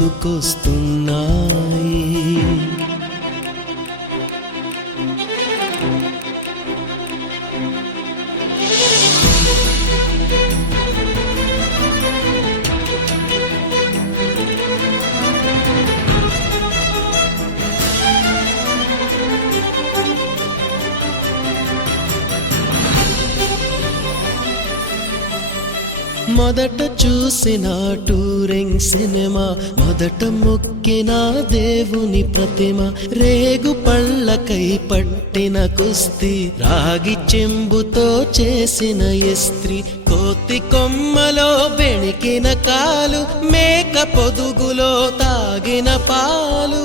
గుర్తుకొస్తున్నాయి మొదట చూసినాటు touring cinema మొదట మొక్కిన దేవుని ప్రతిమ రేగు పళ్ళకై పట్టిన కుస్తీ రాగి చెంబుతో చేసిన ఎస్త్రి కోతి కొమ్మలో బెణికిన కాలు మేక పొదుగులో తాగిన పాలు.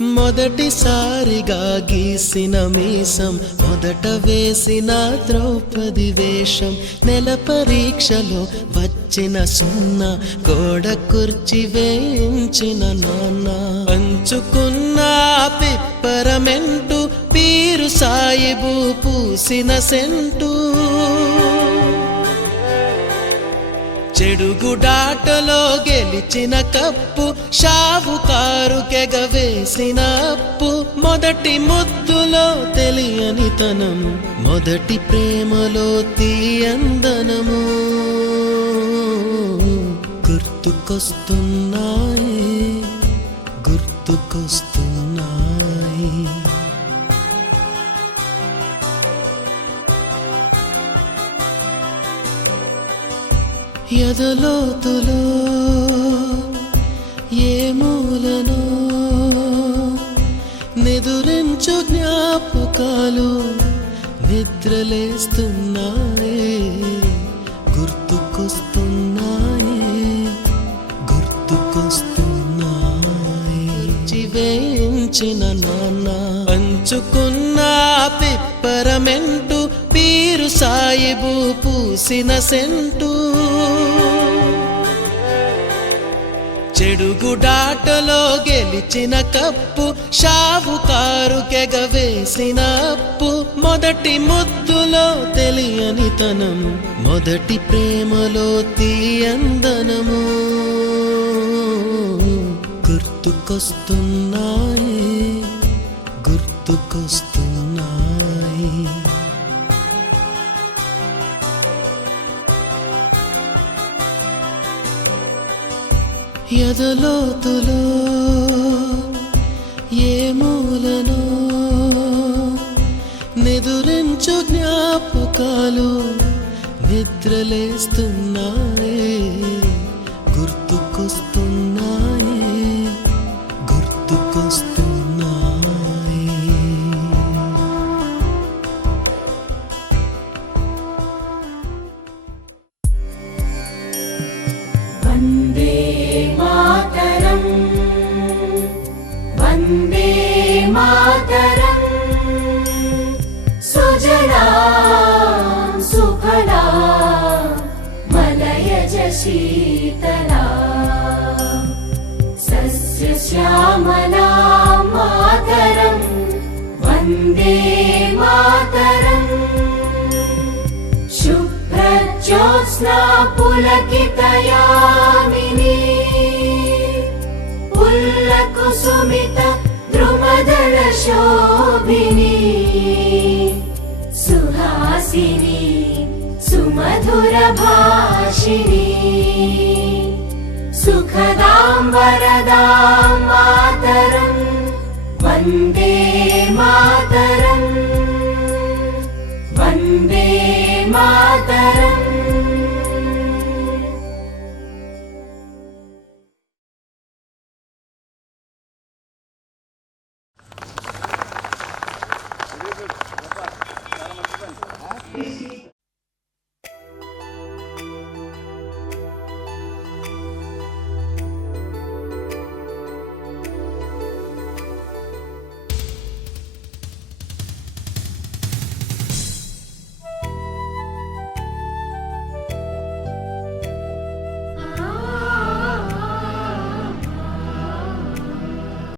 మొదటిసారిగా గీసిన మీసం మొదట వేసిన ద్రౌపది వేషం. నెల పరీక్షలో వచ్చిన సున్నా గోడ కుర్చి వేయించిన నాన్న. పంచుకున్న పిప్పరమెంటు పీరు సాయిబు పూసిన సెంటూ. చెడుగుడాటలో గెలిచిన కప్పు షావుకారు కెగవేసిన అప్పు. మొదటి ముద్దులో తెలియని తనము మొదటి ప్రేమలో తీయందనము గుర్తుకొస్తున్నాయి గుర్తుకొస్తు ఎదలోతులో ఏ మూలనో నిదురించు జ్ఞాపకాలు నిద్రలేస్తున్నాయే గుర్తుకొస్తున్నాయే గుర్తుకొస్తున్నాయి. చివేయించిన నాన్న పంచుకున్న పిప్పరమెంటు పీరు సాయిబు పూసిన సెంటు. చెడుగుడాటలో గెలిచిన కప్పు షావుకారు కెగవేసిన అప్పు. మొదటి ముద్దులో తెలియని తనము మొదటి ప్రేమలో తీయందనము గుర్తుకొస్తున్నాయి గుర్తుకొస్తు ఎదలోతులో ఏ మూలనో నిదురించు జ్ఞాపకాలు నిద్రలేస్తున్నాయి గుర్తుకొస్తు मातरम्। सुजला सुफला मलयज शीतला सस्यश्यामला मातरम् वन्दे मातरम्। शुभ्रज्योत्स्ना पुलकितयामिनी शोभिनी सुहासिनी सुमधुर भाषिणी सुखदां वरदां मातरम् वन्दे मातरम् वन्दे मातरम्